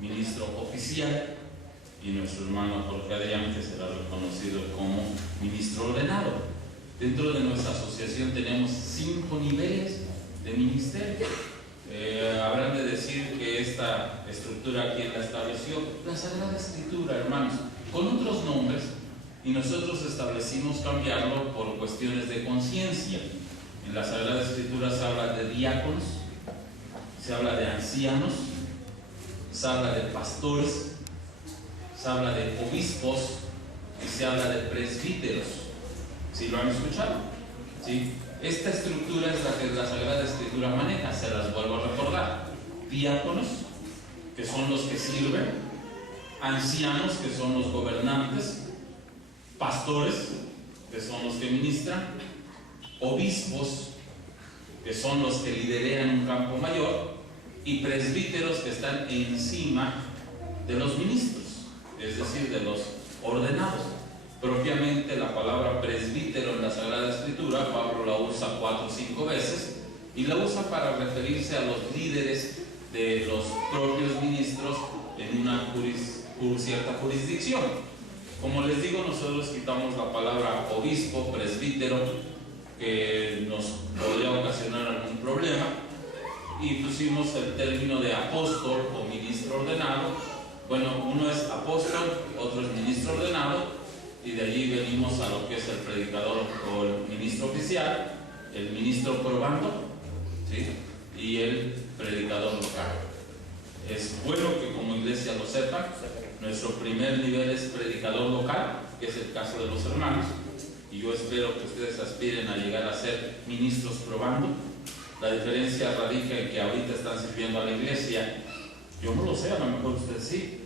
ministro oficial, y nuestro hermano Jorge Adrián, que será reconocido como ministro ordenado. Dentro de nuestra asociación tenemos 5 niveles de ministerio. Habrán de decir que esta estructura, ¿quién la estableció? La Sagrada Escritura, hermanos, con otros nombres, y nosotros establecimos cambiarlo por cuestiones de conciencia. En la Sagrada Escritura se habla de diáconos, se habla de ancianos, se habla de pastores, se habla de obispos y se habla de presbíteros. ¿Sí lo han escuchado? ¿Sí? Esta estructura es la que la Sagrada Escritura maneja, se las vuelvo a recordar. Diáconos, que son los que sirven; ancianos, que son los gobernantes; pastores, que son los que ministran; obispos, que son los que lideran un campo mayor; y presbíteros, que están encima de los ministros, es decir, de los ordenados. Propiamente la palabra presbítero en la Sagrada Escritura, Pablo la usa 4 o 5 veces, y la usa para referirse a los líderes de los propios ministros en una cierta jurisdicción. Como les digo, nosotros quitamos la palabra obispo, presbítero, que nos podría ocasionar algún problema, y pusimos el término de apóstol o ministro ordenado. Bueno, uno es apóstol, otro es ministro ordenado, y de allí venimos a lo que es el predicador o el ministro oficial, el ministro probando, ¿sí?, y el predicador local. Es bueno que como iglesia lo sepan. Nuestro primer nivel es predicador local, que es el caso de los hermanos, y yo espero que ustedes aspiren a llegar a ser ministros probando. La diferencia radica en que ahorita están sirviendo a la iglesia. Yo no lo sé, a lo mejor ustedes sí,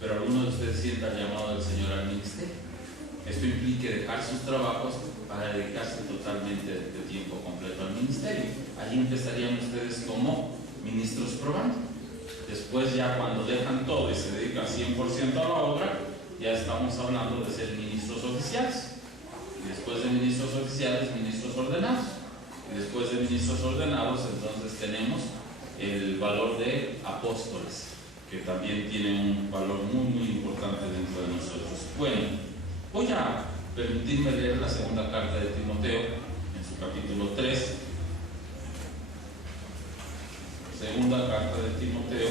pero algunos de ustedes sientan el llamado del Señor al ministerio. Esto implica dejar sus trabajos para dedicarse totalmente de tiempo completo al ministerio. Allí empezarían ustedes como ministros probando. Después, ya cuando dejan todo y se dedican 100% a la obra, ya estamos hablando de ser ministros oficiales. Y después de ministros oficiales, ministros ordenados. Y después de ministros ordenados, entonces tenemos el valor de apóstoles, que también tiene un valor muy, muy importante dentro de nosotros. Bueno, voy a permitirme leer la segunda carta de Timoteo, en su capítulo 3. Segunda carta de Timoteo,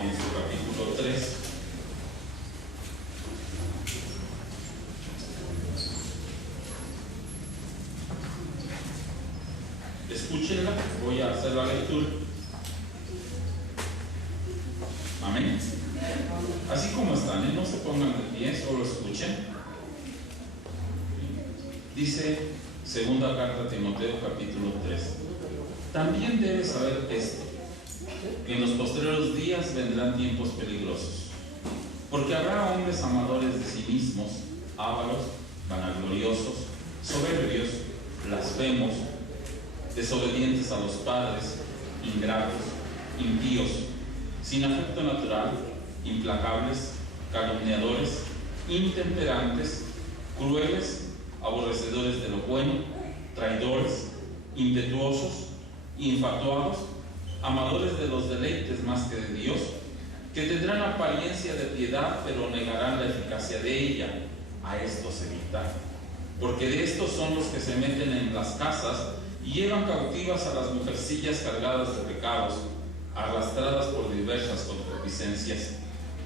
en su capítulo 3. Escúchenla, voy a hacer la lectura. Amén. Así como están, no se pongan de pie, solo escuchen. Dice segunda carta a Timoteo, capítulo 3. También debes saber esto, que en los postreros días vendrán tiempos peligrosos, porque habrá hombres amadores de sí mismos, ávaros, vanagloriosos, soberbios, blasfemos, desobedientes a los padres, ingratos, impíos, sin afecto natural, implacables, calumniadores, intemperantes, crueles, aborrecedores de lo bueno, traidores, impetuosos, infatuados, amadores de los deleites más que de Dios, que tendrán apariencia de piedad, pero negarán la eficacia de ella. A estos evita, porque de estos son los que se meten en las casas y llevan cautivas a las mujercillas cargadas de pecados, arrastradas por diversas concupiscencias.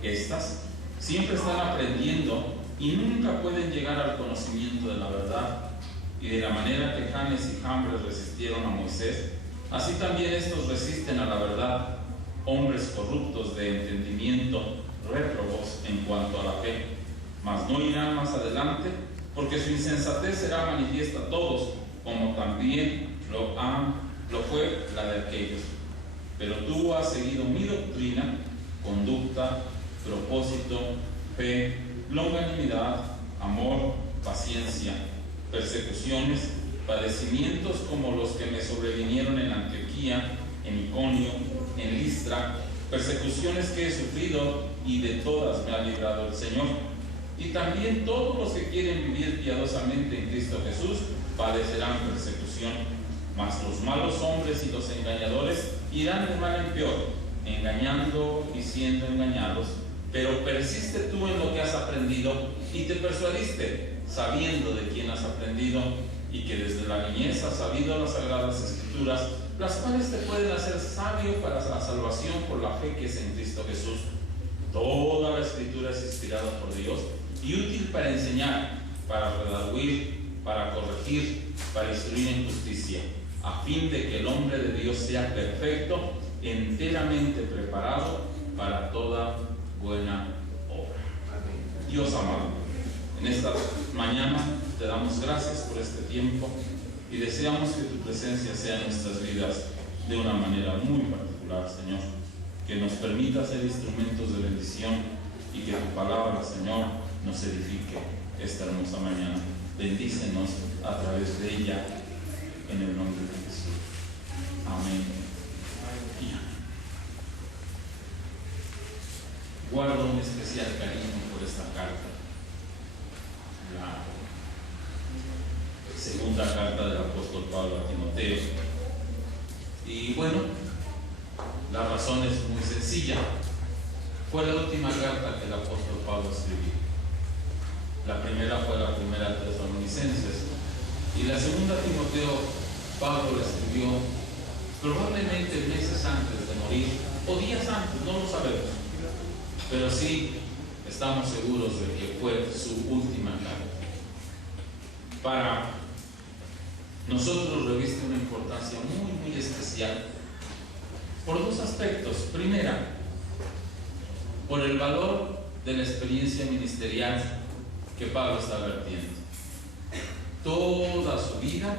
Estas siempre están aprendiendo y nunca pueden llegar al conocimiento de la verdad. Y de la manera que Janes y Jambres resistieron a Moisés, así también estos resisten a la verdad, hombres corruptos de entendimiento, réprobos en cuanto a la fe. Mas no irán más adelante, porque su insensatez será manifiesta a todos, como también lo fue la de aquellos. Pero tú has seguido mi doctrina, conducta, propósito, fe, longanimidad, amor, paciencia, persecuciones, padecimientos como los que me sobrevinieron en Antioquía, en Iconio, en Listra, persecuciones que he sufrido, y de todas me ha librado el Señor. Y también todos los que quieren vivir piadosamente en Cristo Jesús padecerán persecución. Mas los malos hombres y los engañadores irán de mal en peor, engañando y siendo engañados, pero persiste tú en lo que has aprendido y te persuadiste, sabiendo de quién has aprendido y que desde la niñez has sabido las sagradas escrituras, las cuales te pueden hacer sabio para la salvación por la fe que es en Cristo Jesús. Toda la escritura es inspirada por Dios y útil para enseñar, para redarguir, para corregir, para instruir en justicia, a fin de que el hombre de Dios sea perfecto, enteramente preparado para toda buena obra. Dios amado, en esta mañana te damos gracias por este tiempo y deseamos que tu presencia sea en nuestras vidas de una manera muy particular, Señor, que nos permita ser instrumentos de bendición y que tu palabra, Señor, nos edifique esta hermosa mañana. Bendícenos a través de ella, en el nombre de Jesús. Amén y amén. Guardo un especial cariño por esta carta, la segunda carta del apóstol Pablo a Timoteo. Y bueno, la razón es muy sencilla. Fue la última carta que el apóstol Pablo escribió. La primera fue la primera de Tesalonicenses y la segunda a Timoteo Pablo la escribió probablemente meses antes de morir o días antes, no lo sabemos, pero sí estamos seguros de que fue su última carta. Para nosotros reviste una importancia muy especial por dos aspectos. Primera, por el valor de la experiencia ministerial que Pablo está vertiendo. Toda su vida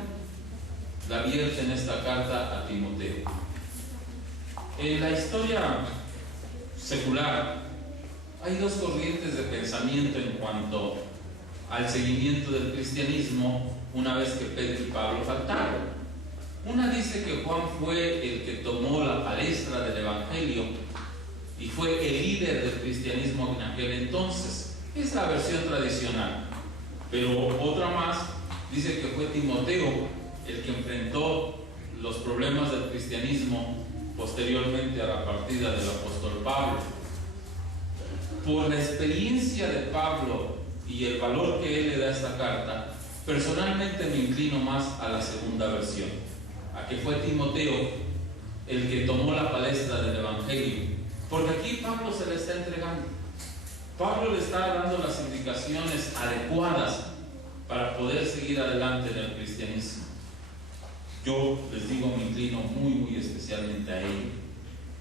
la vierte en esta carta a Timoteo. En la historia secular hay dos corrientes de pensamiento en cuanto al seguimiento del cristianismo una vez que Pedro y Pablo faltaron. Una dice que Juan fue el que tomó la palestra del Evangelio y fue el líder del cristianismo en aquel entonces. Es la versión tradicional, pero otra más dice que fue Timoteo el que enfrentó los problemas del cristianismo posteriormente a la partida del apóstol Pablo. Por la experiencia de Pablo y el valor que él le da a esta carta, personalmente me inclino más a la segunda versión, a que fue Timoteo el que tomó la palestra del Evangelio, porque aquí Pablo se le está entregando. Pablo le está dando las indicaciones adecuadas para poder seguir adelante en el cristianismo. Yo les digo, me inclino muy especialmente a ello.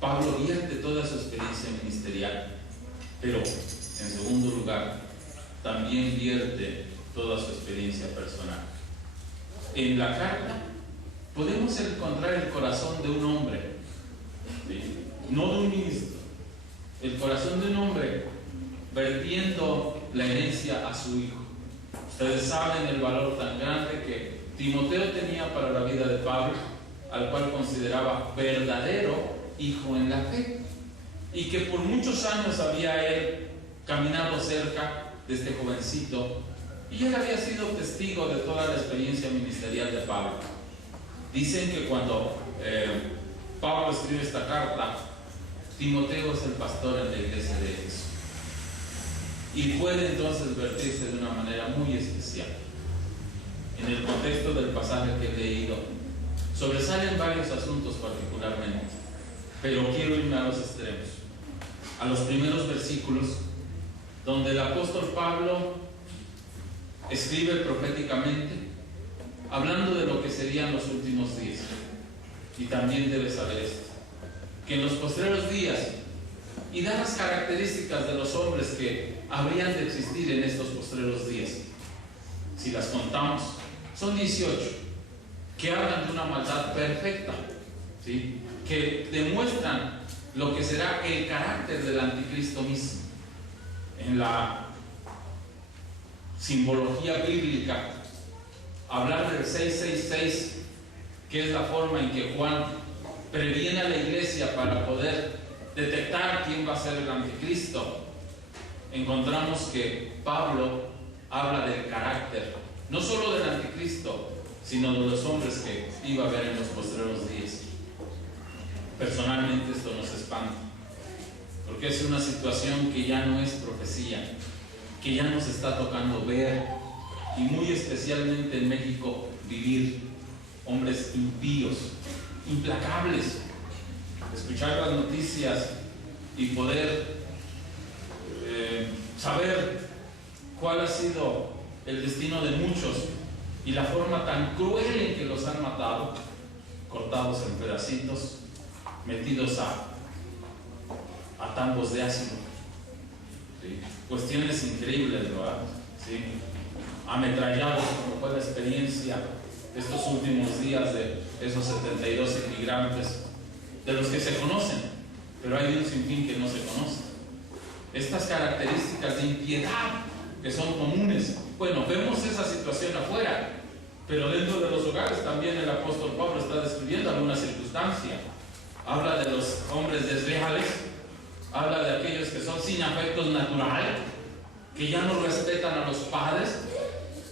Pablo vierte toda su experiencia ministerial, pero en segundo lugar, también vierte toda su experiencia personal. En la carta podemos encontrar el corazón de un hombre, ¿sí? No de un ministro, el corazón de un hombre vertiendo la herencia a su hijo. Ustedes saben el valor tan grande que Timoteo tenía para la vida de Pablo, al cual consideraba verdadero hijo en la fe, y que por muchos años había él caminado cerca de este jovencito, y él había sido testigo de toda la experiencia ministerial de Pablo. Dicen que cuando Pablo escribe esta carta, Timoteo es el pastor en la iglesia de Éfeso, y puede entonces vertirse de una manera muy especial. En el contexto del pasaje que he leído, sobresalen varios asuntos particularmente, pero quiero irme a los extremos, a los primeros versículos, donde el apóstol Pablo escribe proféticamente, hablando de lo que serían los últimos días. Y también debes saber esto, que en los postreros días, y da las características de los hombres que habrían de existir en estos postreros días, si las contamos, son 18, que hablan de una maldad perfecta, ¿sí? Que demuestran lo que será el carácter del anticristo mismo. En la simbología bíblica, hablar del 666, que es la forma en que Juan previene a la iglesia para poder detectar quién va a ser el anticristo, encontramos que Pablo habla del carácter, no solo del anticristo, sino de los hombres que iba a haber en los postreros días. Personalmente esto nos espanta, porque es una situación que ya no es profecía, que ya nos está tocando ver, y muy especialmente en México vivir. Hombres impíos, implacables, escuchar las noticias y poder saber cuál ha sido el destino de muchos y la forma tan cruel en que los han matado, cortados en pedacitos, metidos a tambos de ácido. ¿Sí? Cuestiones increíbles, ¿verdad? ¿Sí? Ametrallados, como fue la experiencia estos últimos días de esos 72 inmigrantes, de los que se conocen, pero hay un sinfín que no se conoce. Estas características de impiedad que son comunes, bueno, vemos esa situación afuera, pero dentro de los hogares también el apóstol Pablo está describiendo alguna circunstancia. Habla de los hombres desleales, habla de aquellos que son sin afectos naturales, que ya no respetan a los padres,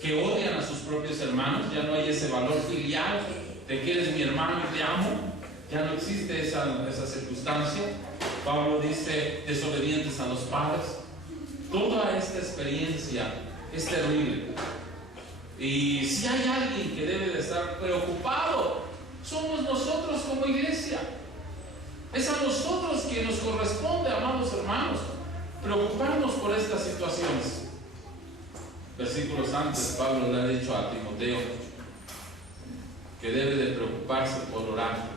que odian a sus propios hermanos. Ya no hay ese valor filial de que eres mi hermano y te amo. Ya no existe esa circunstancia. Pablo dice desobedientes a los padres. Toda esta experiencia es terrible, y si hay alguien que debe de estar preocupado, somos nosotros como iglesia. Es a nosotros que nos corresponde, amados hermanos, preocuparnos por estas situaciones. Versículos antes, Pablo le ha dicho a Timoteo que debe de preocuparse por orar,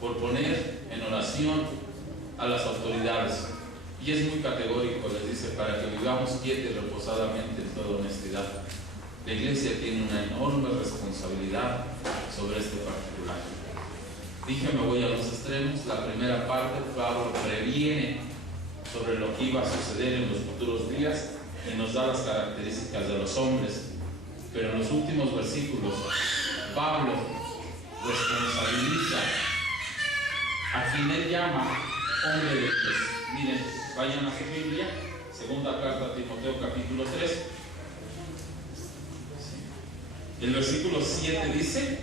por poner en oración a las autoridades. Y es muy categórico, les dice, para que vivamos quieta y reposadamente en toda honestidad. La iglesia tiene una enorme responsabilidad sobre este particular. Dije, me voy a los extremos. La primera parte, Pablo previene sobre lo que iba a suceder en los futuros días y nos da las características de los hombres. Pero en los últimos versículos, Pablo responsabiliza a quien él llama hombre de Dios. Miren, vayan a su Biblia, segunda carta a Timoteo, capítulo 3. El versículo 7 dice: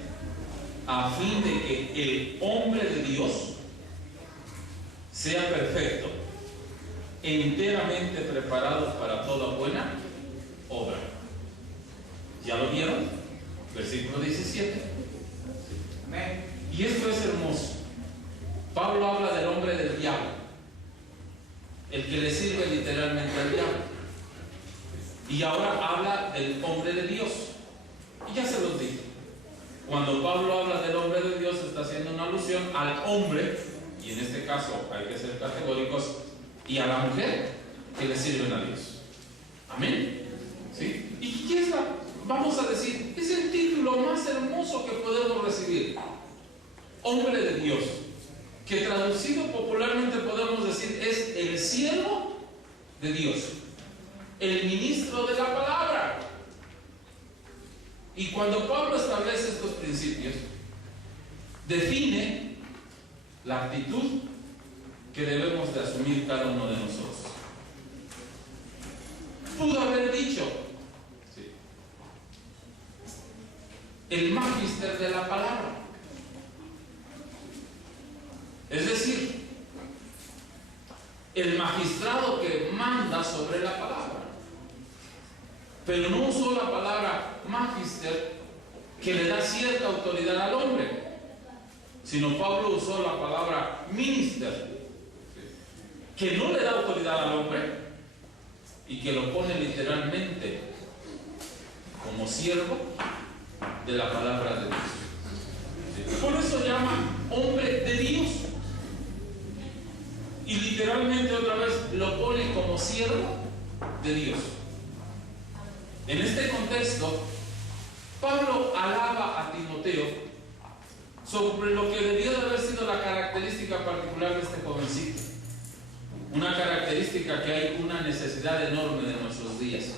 a fin de que el hombre de Dios sea perfecto, enteramente preparado para toda buena obra. ¿Ya lo vieron? Versículo 17. Y esto es hermoso. Pablo habla del hombre del diablo, el que le sirve literalmente al diablo, y ahora habla del hombre de Dios. Y ya se los dije, cuando Pablo habla del hombre de Dios está haciendo una alusión al hombre, y en este caso hay que ser categóricos, y a la mujer que le sirven a Dios. Amén. ¿Sí? ¿Y qué es vamos a decir, es el título más hermoso que podemos recibir? Hombre de Dios, que traducido popularmente podemos decir es el siervo de Dios, el ministro de la palabra. Y cuando Pablo establece estos principios, define la actitud que debemos de asumir cada uno de nosotros. Pudo haber dicho, sí, el magíster de la palabra, es decir, el magistrado que manda sobre la palabra. Pero no usó la palabra magister, que le da cierta autoridad al hombre, sino Pablo usó la palabra minister, que no le da autoridad al hombre y que lo pone literalmente como siervo de la palabra de Dios. Por eso llama hombre de Dios, y literalmente otra vez lo pone como siervo de Dios. En este contexto, Pablo alaba a Timoteo sobre lo que debió de haber sido la característica particular de este jovencito. Una característica que hay una necesidad enorme de nuestros días.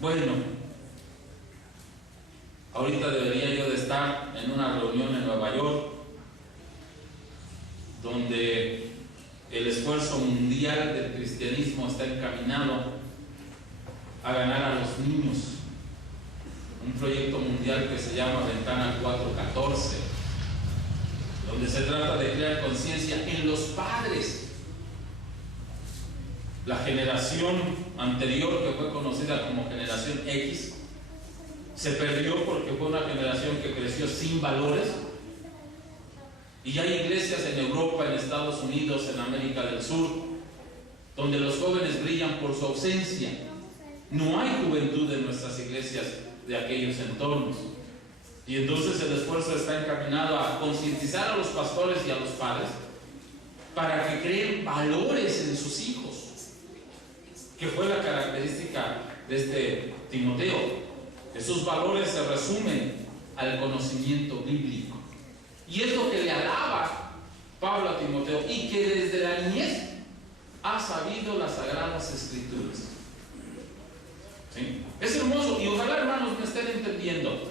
Bueno, ahorita debería yo de estar en una reunión en Nueva York, donde el esfuerzo mundial del cristianismo está encaminado a ganar a los niños. Un proyecto mundial que se llama Ventana 414, donde se trata de crear conciencia en los padres. La generación anterior, que fue conocida como generación X, se perdió porque fue una generación que creció sin valores. Y hay iglesias en Europa, en Estados Unidos, en América del Sur, donde los jóvenes brillan por su ausencia. No hay juventud en nuestras iglesias de aquellos entornos. Y entonces el esfuerzo está encaminado a concientizar a los pastores y a los padres para que creen valores en sus hijos, que fue la característica de este Timoteo. Esos valores se resumen al conocimiento bíblico. Y es lo que le alaba Pablo a Timoteo, y que desde la niñez ha sabido las Sagradas Escrituras. ¿Sí? Es hermoso, y ojalá, hermanos, me estén entendiendo.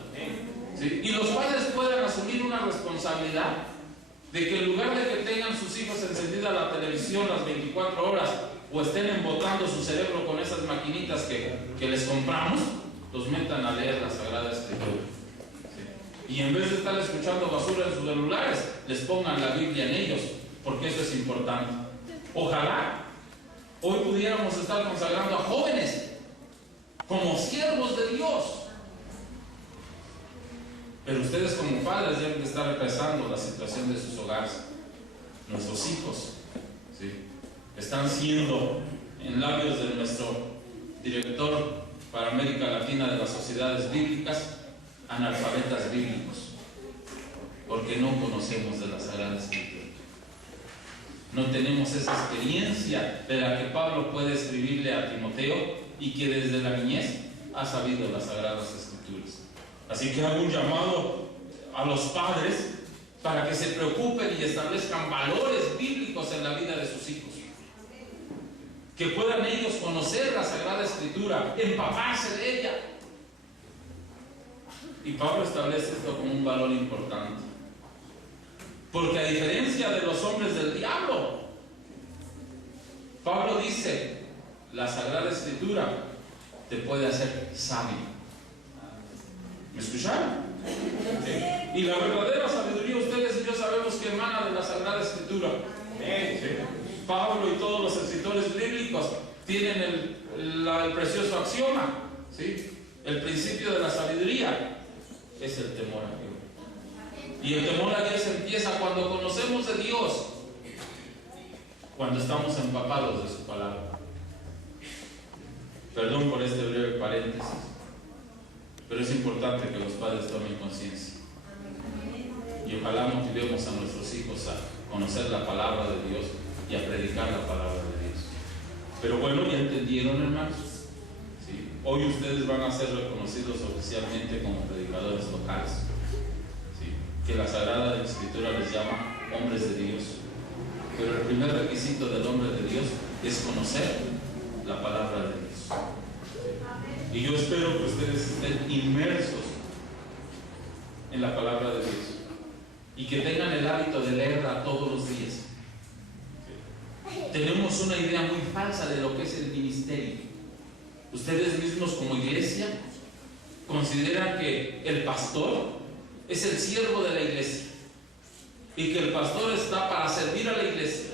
¿Sí? Y los padres puedan asumir una responsabilidad de que en lugar de que tengan sus hijos encendida la televisión las 24 horas o estén embotando su cerebro con esas maquinitas que les compramos, los metan a leer la Sagrada Escritura. ¿Sí? Y en vez de estar escuchando basura en sus celulares, les pongan la Biblia en ellos, porque eso es importante. Ojalá hoy pudiéramos estar consagrando a jóvenes como siervos de Dios. Pero ustedes como padres deben de estar repasando la situación de sus hogares. Nuestros hijos, ¿sí?, están siendo, en labios de nuestro director para América Latina de las Sociedades Bíblicas, analfabetas bíblicos, porque no conocemos de la Sagrada Escritura. No tenemos esa experiencia de la que Pablo puede escribirle a Timoteo, y que desde la niñez ha sabido las Sagradas Escrituras. Así que hago un llamado a los padres para que se preocupen y establezcan valores bíblicos en la vida de sus hijos, que puedan ellos conocer la Sagrada Escritura, empaparse de ella. Y Pablo establece esto como un valor importante, porque a diferencia de los hombres del diablo, Pablo dice: la Sagrada Escritura te puede hacer sabio. ¿Me escucharon? ¿Sí? Y la verdadera sabiduría, ustedes y yo sabemos que emana de la Sagrada Escritura. ¿Sí? Pablo y todos los escritores bíblicos tienen el precioso axioma, ¿sí? El principio de la sabiduría es el temor a Dios. Y el temor a Dios empieza cuando conocemos de Dios, cuando estamos empapados de su palabra. Perdón por este breve paréntesis, pero es importante que los padres tomen conciencia. Y ojalá motivemos a nuestros hijos a conocer la palabra de Dios y a predicar la palabra de Dios. Pero bueno, ¿ya entendieron, hermanos? ¿Sí? Hoy ustedes van a ser reconocidos oficialmente como predicadores locales. ¿Sí? Que la Sagrada Escritura les llama hombres de Dios. Pero el primer requisito del hombre de Dios es conocer la palabra de Dios. Y yo espero que ustedes estén inmersos en la palabra de Dios y que tengan el hábito de leerla todos los días. Tenemos una idea muy falsa de lo que es el ministerio. Ustedes mismos como iglesia consideran que el pastor es el siervo de la iglesia y que el pastor está para servir a la iglesia,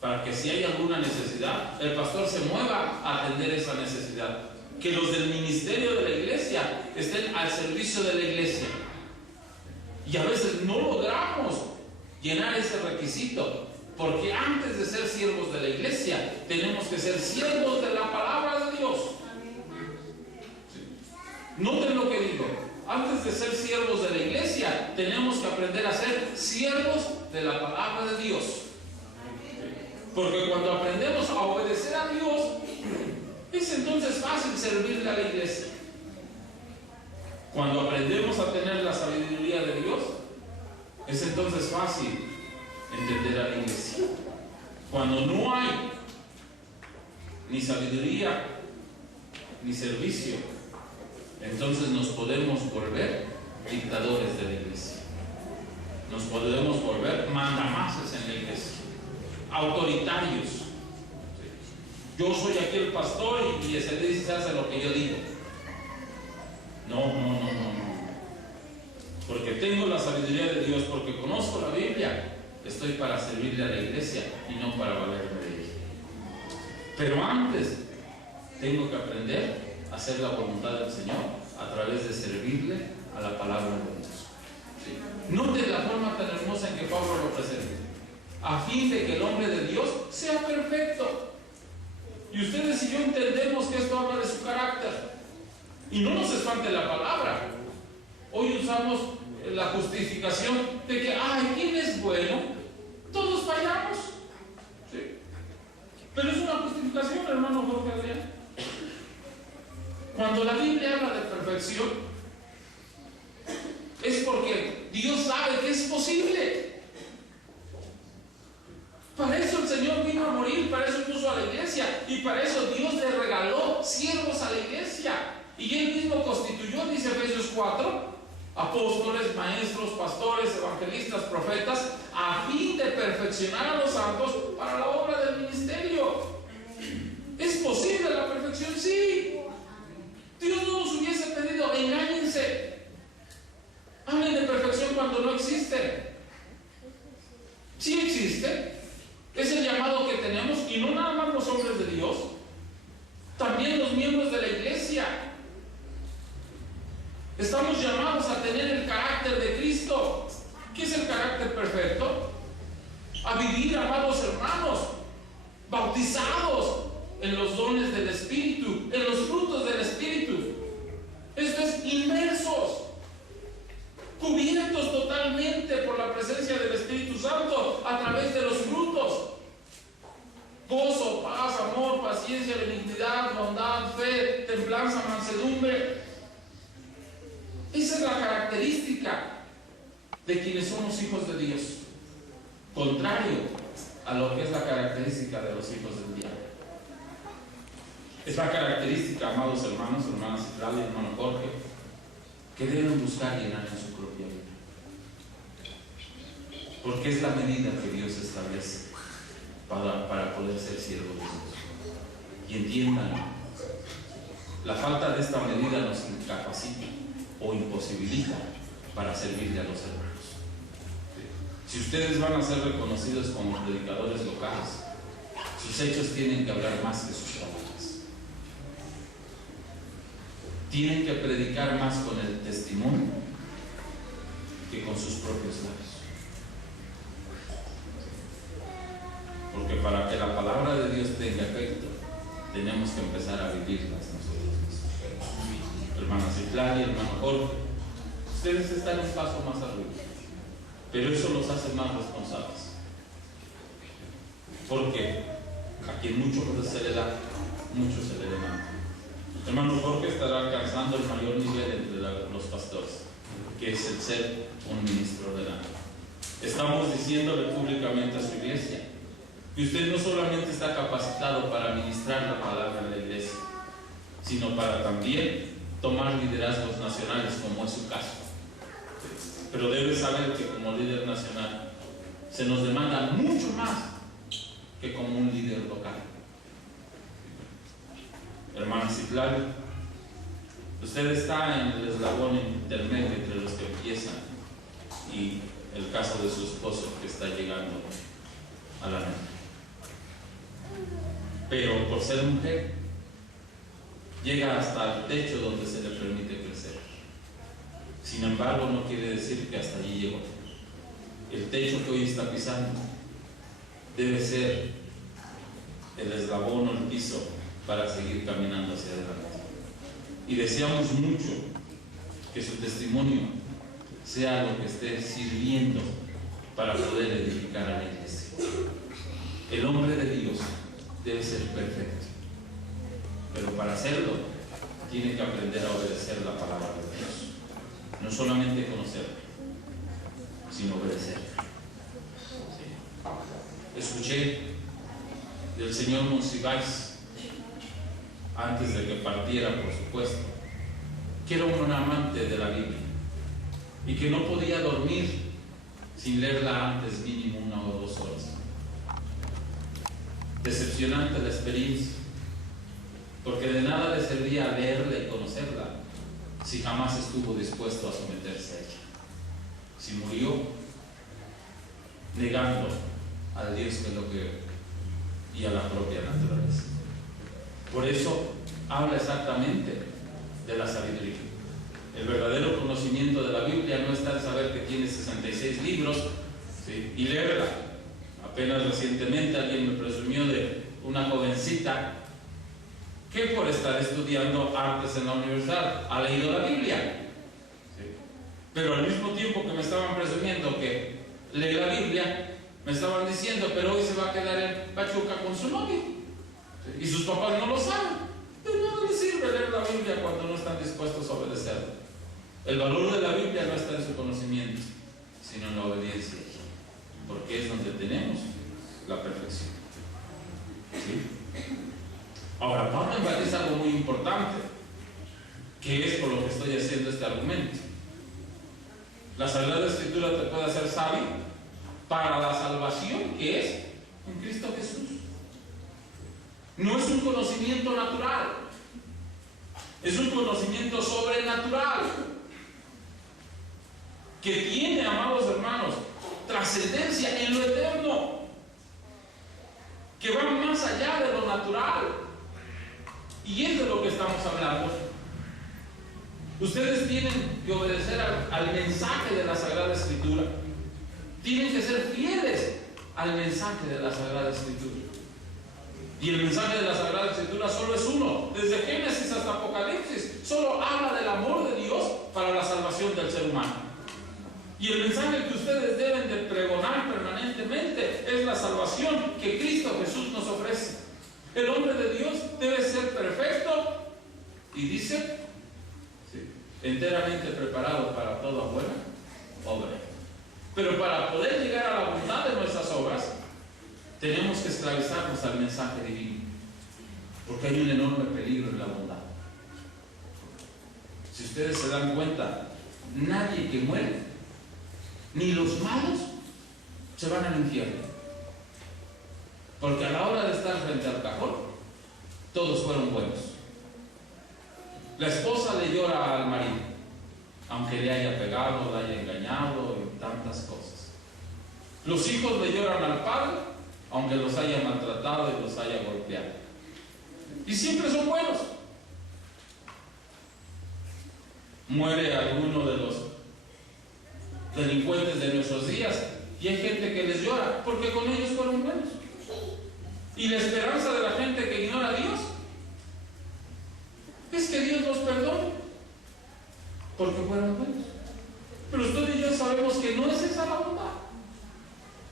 para que si hay alguna necesidad, el pastor se mueva a atender esa necesidad. Que los del ministerio de la iglesia estén al servicio de la iglesia. Y a veces no logramos llenar ese requisito, porque antes de ser siervos de la iglesia, tenemos que ser siervos de la palabra de Dios. ¿Sí? Noten lo que digo. Antes de ser siervos de la iglesia, tenemos que aprender a ser siervos de la palabra de Dios. Porque cuando aprendemos a obedecer a Dios, es entonces fácil servirle a la iglesia. Cuando aprendemos a tener la sabiduría de Dios, es entonces fácil entender a la iglesia. Cuando no hay ni sabiduría ni servicio, entonces nos podemos volver dictadores de la iglesia. Nos podemos volver mandamases en la iglesia, autoritarios. Yo soy aquí el pastor y ese dice se hace lo que yo digo. No. Porque tengo la sabiduría de Dios, porque conozco la Biblia, estoy para servirle a la iglesia y no para valerme de ella. Pero antes tengo que aprender a hacer la voluntad del Señor a través de servirle a la palabra de Dios. ¿Sí? Note la forma tan hermosa en que Pablo lo presenta: a fin de que el hombre de Dios sea perfecto. Y ustedes y yo entendemos que esto habla de su carácter. Y no nos espante la palabra. Hoy usamos la justificación de que, ay, ¿quién es bueno? Todos fallamos. ¿Sí? Pero es una justificación, hermano Jorge Adrián. Cuando la Biblia habla de perfección, es porque Dios sabe que es posible. Para eso el Señor vino a morir, para eso puso a la iglesia, y para eso Dios le regaló siervos a la iglesia. Y Él mismo constituyó, dice Efesios 4, apóstoles, maestros, pastores, evangelistas, profetas, a fin de perfeccionar a los santos para la obra del ministerio. ¿Es posible la perfección? Sí. Dios no nos hubiese pedido, engáñense. Hablen de perfección cuando no existe. Sí existe. Es el llamado que tenemos, y no nada más los hombres de Dios, también los miembros de la iglesia. Estamos llamados a tener el carácter de Cristo. ¿Qué es el carácter perfecto? A vivir, amados hermanos, bautizados en los dones del Espíritu, en los frutos del Espíritu. Esto es, inmersos, cubiertos totalmente por la presencia del Espíritu Santo a través de los frutos: gozo, paz, amor, paciencia, benignidad, bondad, fe, templanza, mansedumbre. Esa es la característica de quienes somos hijos de Dios, contrario a lo que es la característica de los hijos del diablo. Es la característica, amados hermanos, hermanas Citlali, hermano Jorge, que deben buscar llenar en su propia vida, porque es la medida que Dios establece para poder ser siervo de Dios. Y entiendan, la falta de esta medida nos incapacita o imposibilita para servirle a los hermanos. Si ustedes van a ser reconocidos como predicadores locales, sus hechos tienen que hablar más que sus palabras. Tienen que predicar más con el testimonio que con sus propios labios. Porque para que la palabra de Dios tenga efecto, tenemos que empezar a vivirlas nosotros mismos. Hermana Citlali, hermano Jorge, ustedes están un paso más arriba, pero eso los hace más responsables. Porque a quien mucho se le da, mucho se le demanda. Hermano Jorge estará alcanzando el mayor nivel entre los pastores, que es el ser un ministro ordenado. Estamos diciéndole públicamente a su iglesia que usted no solamente está capacitado para ministrar la palabra en la iglesia, sino para también tomar liderazgos nacionales, como es su caso. Pero debe saber que como líder nacional se nos demanda mucho más que como un líder local. Hermana Citlali, usted está en el eslabón intermedio entre los que empiezan y el caso de su esposo que está llegando a la meta. Pero por ser mujer, llega hasta el techo donde se le permite crecer. Sin embargo, no quiere decir que hasta allí llegó. El techo que hoy está pisando debe ser el eslabón o el piso para seguir caminando hacia adelante. Y deseamos mucho que su testimonio sea lo que esté sirviendo para poder edificar a la iglesia. El hombre de Dios debe ser perfecto, pero para hacerlo tiene que aprender a obedecer la palabra de Dios. No solamente conocerla, sino obedecerla. Sí. Escuché del señor Monsiváis, antes de que partiera, por supuesto, que era un amante de la Biblia y que no podía dormir sin leerla antes mínimo 1 o 2 horas. Decepcionante la experiencia, porque de nada le servía leerla y conocerla si jamás estuvo dispuesto a someterse a ella. si murió negando al Dios que lo creó y a la propia naturaleza. Por eso habla exactamente de la sabiduría. El verdadero conocimiento de la Biblia no está en saber que tiene 66 libros, ¿sí?, y leerla. Apenas recientemente alguien me presumió de una jovencita que por estar estudiando artes en la universidad ha leído la Biblia. Pero al mismo tiempo que me estaban presumiendo que lee la Biblia, me estaban diciendo, pero hoy se va a quedar en Pachuca con su novio. Y sus papás no lo saben. De nada les sirve leer la Biblia cuando no están dispuestos a obedecerla. El valor de la Biblia no está en su conocimiento, sino en la obediencia, porque es donde tenemos la perfección. ¿Sí? Ahora, Pablo enfatiza algo muy importante, que es por lo que estoy haciendo este argumento. La Sagrada Escritura te puede hacer sabio para la salvación que es en Cristo Jesús. No es un conocimiento natural, es un conocimiento sobrenatural que tiene, amados hermanos, trascendencia en lo eterno, que va más allá de lo natural. Y es de lo que estamos hablando. Ustedes tienen que obedecer al mensaje de la Sagrada Escritura. Tienen que ser fieles al mensaje de la Sagrada Escritura. Y el mensaje de la Sagrada Escritura solo es uno. Desde Génesis hasta Apocalipsis, solo habla del amor de Dios para la salvación del ser humano. Y el mensaje que ustedes deben de pregonar permanentemente es la salvación que Cristo Jesús nos ofrece. El hombre de Dios debe ser perfecto, y dice, enteramente preparado para toda buena obra. Pero para poder llegar a la bondad de nuestras obras, tenemos que esclavizarnos al mensaje divino, porque hay un enorme peligro en la bondad. Si ustedes se dan cuenta, nadie que muere, ni los malos, se van al infierno, porque a la hora de estar frente al cajón, todos fueron buenos. La esposa le llora al marido, aunque le haya pegado, le haya engañado y tantas cosas. Los hijos le lloran al padre, aunque los haya maltratado y los haya golpeado. Y siempre son buenos. Muere alguno de los delincuentes de nuestros días y hay gente que les llora porque con ellos fueron buenos. Y la esperanza de la gente que ignora a Dios es que Dios los perdone porque fueron buenos. Pero usted y yo sabemos que no es esa la bondad.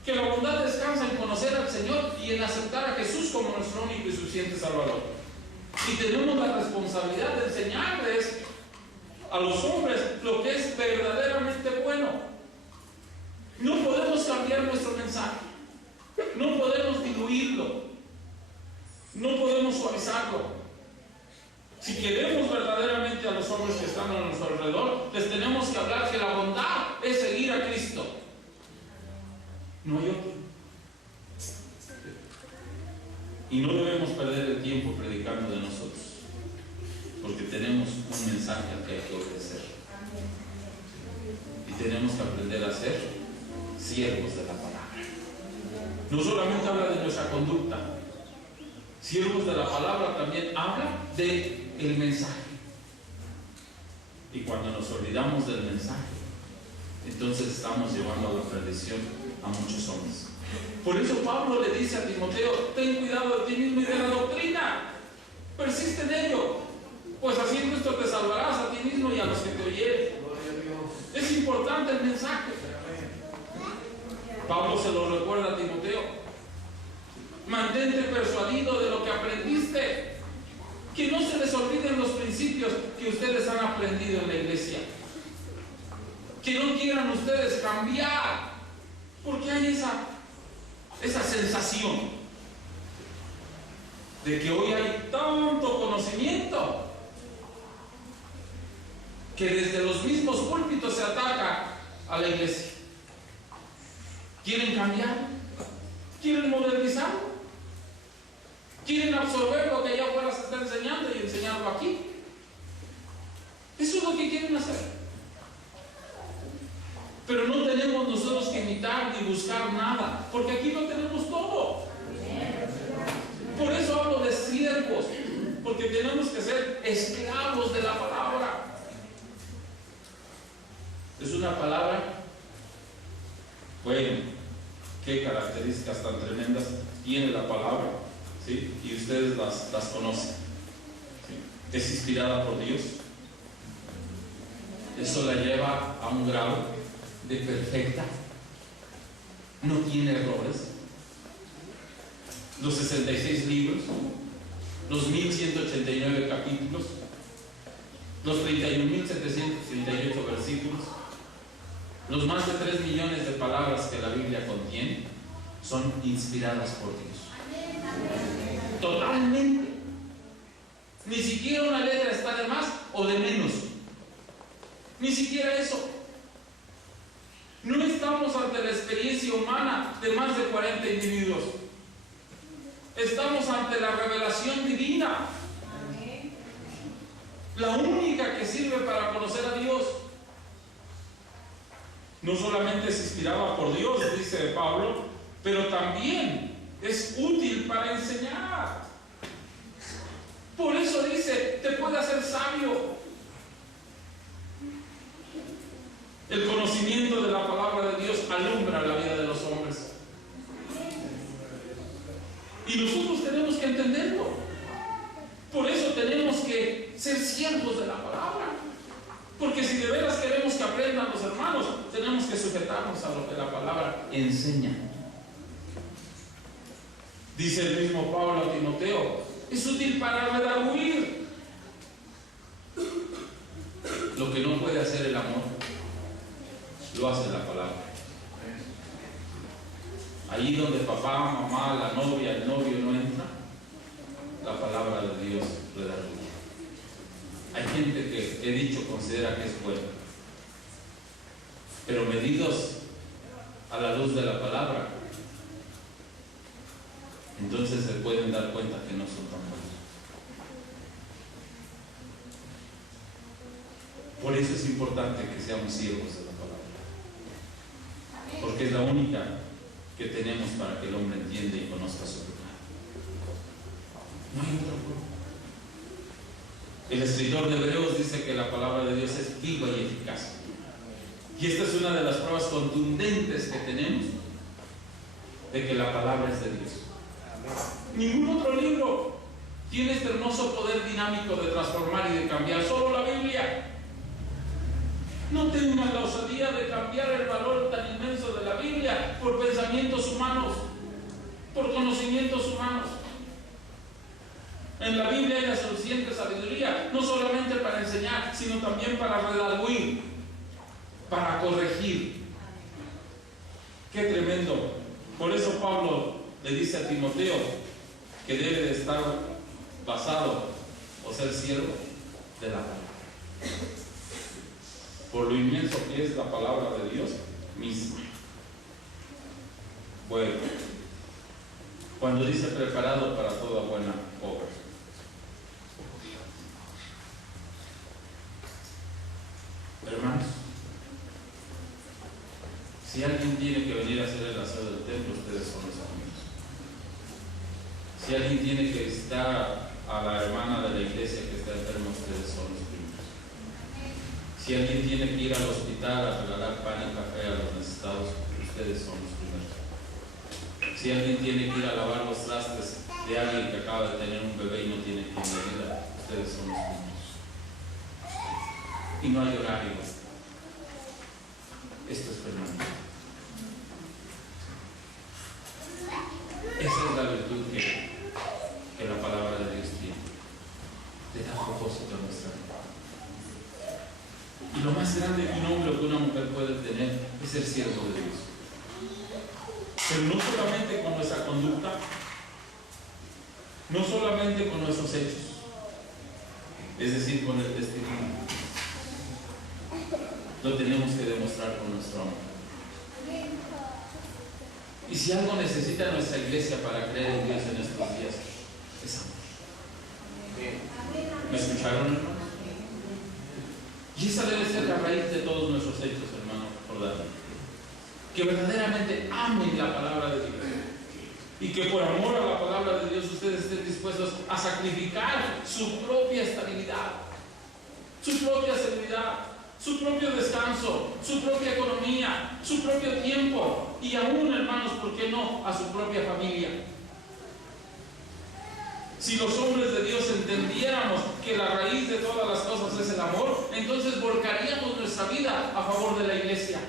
Que la bondad descansa en conocer al Señor y en aceptar a Jesús como nuestro único y suficiente Salvador. Y tenemos la responsabilidad de enseñarles a los hombres lo que es verdaderamente bueno. No podemos cambiar nuestro mensaje, no podemos diluirlo, no podemos suavizarlo. Si queremos verdaderamente a los hombres que están a nuestro alrededor, les tenemos que hablar que la bondad es seguir a Cristo. No hay otro. Y no debemos perder el tiempo predicando de nosotros, porque tenemos un mensaje al que hay que obedecer. Y tenemos que aprender a ser siervos de la palabra. No solamente habla de nuestra conducta, siervos de la palabra también habla del mensaje. Y cuando nos olvidamos del mensaje, entonces estamos llevando a la perdición a muchos hombres. Por eso Pablo le dice a Timoteo: ten cuidado de ti mismo y de la doctrina, persiste en ello, pues haciendo esto te salvarás a ti mismo y a los que te oyeren. Es importante el mensaje. Pablo se lo recuerda a Timoteo: mantente persuadido de lo que aprendiste, que no se les olviden los principios que ustedes han aprendido en la iglesia, que no quieran ustedes cambiar, porque hay esa sensación de que hoy hay tanto conocimiento que desde los mismos púlpitos se ataca a la iglesia. ¿Quieren cambiar? ¿Quieren modernizarlo? ¿Quieren absorber lo que allá afuera se está enseñando y enseñarlo aquí? Eso es lo que quieren hacer. Pero no necesitar ni buscar nada, porque aquí lo tenemos todo. Por eso hablo de siervos, porque tenemos que ser esclavos de la palabra. Es una palabra, bueno, qué características tan tremendas tiene la palabra, ¿sí? Y ustedes las conocen, ¿sí? Es inspirada por Dios. Eso la lleva a un grado de perfecta, no tiene errores. Los 66 libros, los 1189 capítulos, los 31.738 versículos, los más de 3 millones de palabras que la Biblia contiene son inspiradas por Dios. Totalmente. Ni siquiera una letra está de más o de menos. Ni siquiera eso. No estamos ante la experiencia humana de más de 40 individuos. Estamos ante la revelación divina. La única que sirve para conocer a Dios. No solamente es inspirada por Dios, dice Pablo, pero también es útil para enseñar. Por eso dice, te puede hacer sabio. El conocimiento de la palabra de Dios alumbra la vida de los hombres. Y nosotros tenemos que entenderlo. Por eso tenemos que ser siervos de la palabra. Porque si de veras queremos que aprendan los hermanos, tenemos que sujetarnos a lo que la palabra enseña. Dice el mismo Pablo a Timoteo, es útil para redarguir. Lo que no puede hacer el amor, lo hace la palabra. Allí donde papá, mamá, la novia, el novio no entra, la palabra de Dios redarguye. Hay gente que, he dicho, considera que es buena, pero medidos a la luz de la palabra, entonces se pueden dar cuenta que no son tan buenos. Por eso es importante que seamos siervos de la palabra, porque es la única que tenemos para que el hombre entienda y conozca su pecado. No hay otra forma. El escritor de Hebreos dice que la palabra de Dios es viva y eficaz. Y esta es una de las pruebas contundentes que tenemos de que la palabra es de Dios. Ningún otro libro tiene este hermoso poder dinámico de transformar y de cambiar, solo la Biblia. No tengan la osadía de cambiar el valor tan inmenso de la Biblia por pensamientos humanos, por conocimientos humanos. En la Biblia hay la suficiente sabiduría, no solamente para enseñar, sino también para redarguir, para corregir. ¡Qué tremendo! Por eso Pablo le dice a Timoteo que debe de estar basado o ser siervo de la palabra, por lo inmenso que es la palabra de Dios misma. Bueno, cuando dice preparado para toda buena obra, hermanos, si alguien tiene que venir a hacer el aseo del templo, ustedes son los amigos. Si alguien tiene que visitar a la hermana de la iglesia que está enferma, ustedes son los primeros. Si alguien tiene que ir al hospital a regalar pan y café a los necesitados, ustedes son los primeros. Si alguien tiene que ir a lavar los trastes de alguien que acaba de tener un bebé y no tiene quien le ayude, ustedes son los primeros. Y no hay horario. Esto es permanente. Esa es la virtud que la palabra de Dios tiene. Le da propósito a nuestra vida. Y lo más grande que un hombre o que una mujer puede tener es ser siervo de Dios. Pero no solamente con nuestra conducta, no solamente con nuestros hechos, es decir, con el testimonio. Lo tenemos que demostrar con nuestro amor. Y si algo necesita nuestra iglesia para creer en Dios en estos días, es amor. ¿Me escucharon, hermanos? Y esa debe ser la raíz de todos nuestros hechos, hermano Jordán. que verdaderamente amen la palabra de Dios y que por amor a la palabra de Dios ustedes estén dispuestos a sacrificar su propia estabilidad, su propia seguridad, su propio descanso, su propia economía, su propio tiempo y aún, hermanos, ¿por qué no?, a su propia familia. Si los hombres de Dios entendiéramos que la raíz de todas las cosas es el amor, entonces volcaríamos nuestra vida a favor de la iglesia.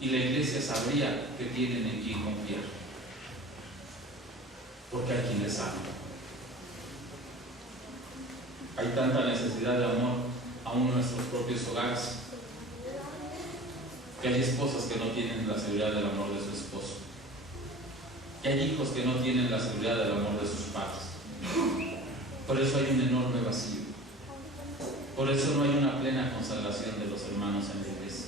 Y la iglesia sabría que tienen en quien confiar, porque hay quien les ama. Hay tanta necesidad de amor aún en nuestros propios hogares, que hay esposas que no tienen la seguridad del amor de su esposo, que hay hijos que no tienen la seguridad del amor de sus padres. Por eso hay un enorme vacío. Por eso no hay una plena consagración de los hermanos en la iglesia.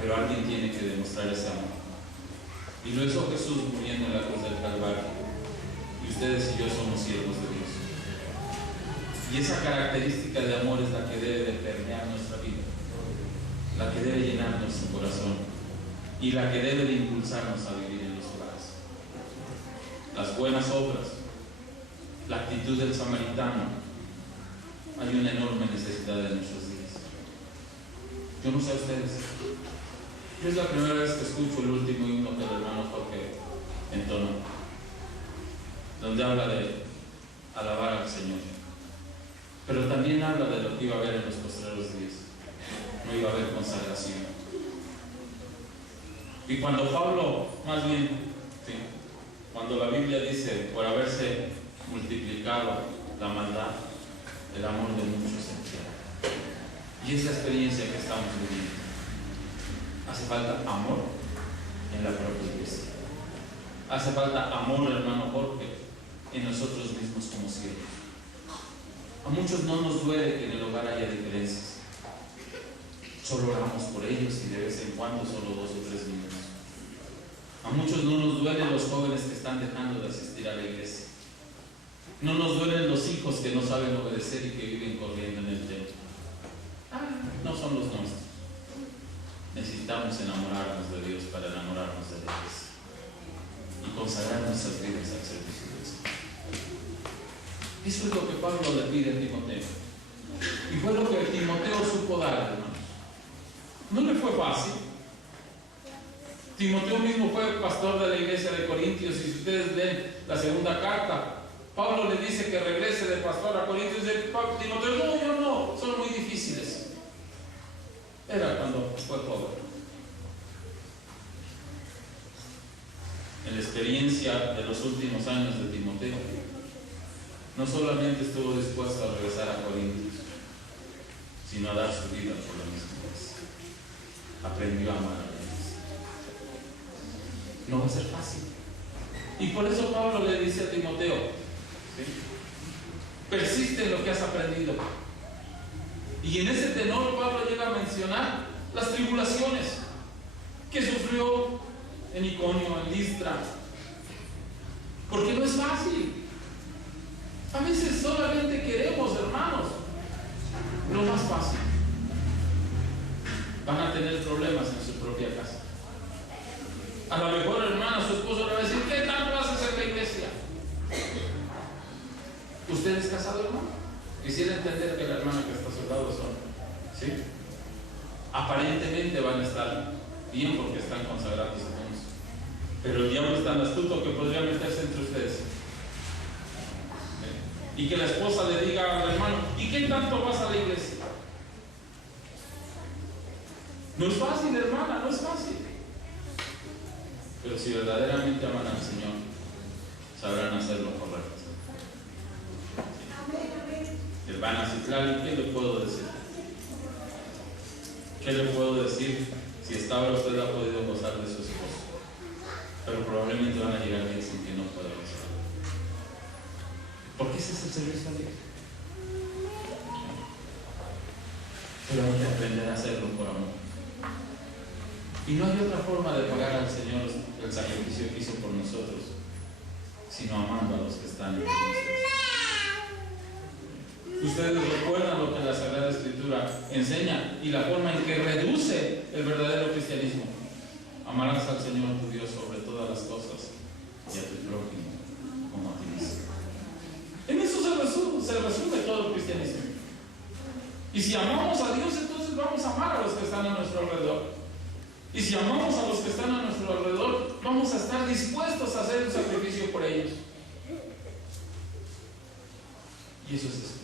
Pero alguien tiene que demostrar ese amor. Y lo hizo Jesús muriendo en la cruz del Calvario. Y ustedes y yo somos siervos de Dios. Y esa característica de amor es la que debe de permear nuestra vida, la que debe llenar nuestro corazón y la que debe de impulsarnos a vivir en los hogares. Las buenas obras, la actitud del samaritano, hay una enorme necesidad en nuestros días. Yo no sé a ustedes, es la primera vez que escucho el último himno que el hermano Jorge entonó, donde habla de alabar al Señor, pero también habla de lo que iba a haber en los postreros días. No iba a haber consagración. Y cuando Pablo, más bien, sí, cuando la Biblia dice, por haberse multiplicado la maldad, el amor de muchos se enfriará. Y es la experiencia que estamos viviendo. Hace falta amor en la propia iglesia. Hace falta amor, hermano Jorge, en nosotros mismos como siervos. A muchos no nos duele que en el hogar haya diferencias. Solo oramos por ellos y de vez en cuando solo 2 o 3 minutos. A muchos no nos duelen los jóvenes que están dejando de asistir a la iglesia. No nos duelen los hijos que no saben obedecer y que viven corriendo en el templo. No son los nuestros. Necesitamos enamorarnos de Dios para enamorarnos de la iglesia y consagrar nuestras vidas al servicio de Dios. Eso es lo que Pablo le pide a Timoteo. Y fue lo que Timoteo supo dar, hermanos. No le fue fácil. Timoteo mismo fue pastor de la iglesia de Corintios, y si ustedes ven la segunda carta, Pablo le dice que regrese de pastor a Corintios, y dice, Timoteo, no, yo no, son muy difíciles. Era cuando fue joven. En la experiencia de los últimos años de Timoteo, no solamente estuvo dispuesto a regresar a Corintios, sino a dar su vida por la misma iglesia. Aprendió a amar a la iglesia. No va a ser fácil. Y por eso Pablo le dice a Timoteo, ¿sí?, persiste en lo que has aprendido. Y en ese tenor Pablo llega a mencionar las tribulaciones que sufrió en Iconio, en Listra. Porque no es fácil. A veces solamente queremos, hermanos, lo más fácil. Van a tener problemas en su propia casa. A lo mejor, hermana, su esposo le va a decir, ¿qué tanto haces en la iglesia? ¿Usted es casado, hermano? Quisiera entender que la hermana que está a su lado son, ¿sí?, aparentemente van a estar bien porque están consagrados a Dios. Pero el diablo es tan astuto que podría meterse entre ustedes. Y que la esposa le diga al hermano, ¿y qué tanto vas a la iglesia? No es fácil, hermana, no es fácil. Pero si verdaderamente aman al Señor, sabrán hacer lo correcto. Hermana Citlali, ¿qué le puedo decir? ¿Qué le puedo decir? Si hasta ahora usted ha podido gozar de su esposo, pero probablemente van a llegar días en que no pueda gozar. Porque ese es el servicio a Dios. Pero hay que aprender a hacerlo por amor. Y no hay otra forma de pagar al Señor el sacrificio que hizo por nosotros, sino amando a los que están en nosotros. Ustedes recuerdan lo que la Sagrada Escritura Escritura enseña y la forma en que reduce el verdadero cristianismo. Amarás al Señor tu Dios sobre todas las cosas y a tu prójimo como a ti mismo. En eso se resume todo el cristianismo. Y si amamos a Dios, entonces vamos a amar a los que están a nuestro alrededor. Y si amamos a los que están a nuestro alrededor, vamos a estar dispuestos a hacer un sacrificio por ellos. Y eso es especial.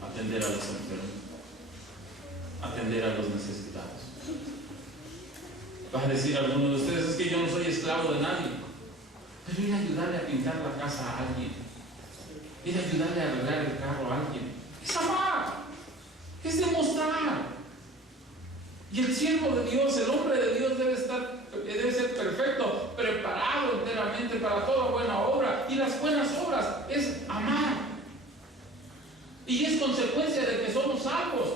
Atender a los enfermos, atender a los necesitados. Va a decir alguno de ustedes: es que yo no soy esclavo de nadie. Pero ir a ayudarle a pintar la casa a alguien, ir a ayudarle a arreglar el carro a alguien, es amar, es demostrar. Y el siervo de Dios, el hombre de Dios debe ser perfecto, preparado enteramente para toda buena obra. Y las buenas obras es amar. Y es consecuencia de que somos salvos.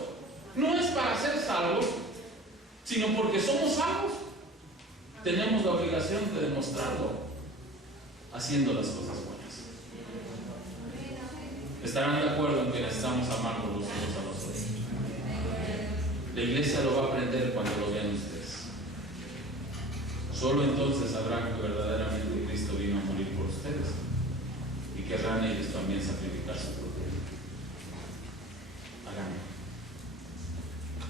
No es para ser salvos, sino porque somos salvos. Tenemos la obligación de demostrarlo haciendo las cosas buenas. ¿Estarán de acuerdo en que necesitamos amarnos los unos a los otros? La iglesia lo va a aprender cuando lo vean ustedes. Solo entonces sabrán que verdaderamente Cristo vino a morir por ustedes y querrán ellos también sacrificar su propia vida. Háganlo.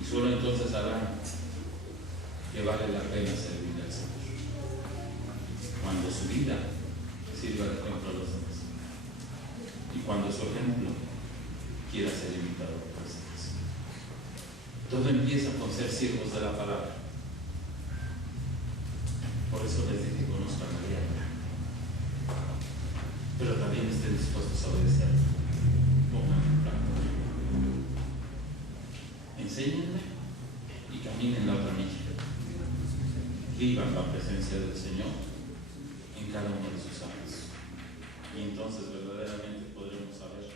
Y solo entonces sabrán que vale la pena servir al Señor, cuando su vida sirva de ejemplo a los demás y cuando su ejemplo quiera ser imitado por los demás. Todo empieza con ser siervos de la palabra. Por eso les dije: conozcan a María, pero también estén dispuestos a obedecer. Pongan en práctica. Enséñenme y caminen la otra milla. Vivan la presencia del Señor en cada uno de sus actos. Y entonces verdaderamente podremos saber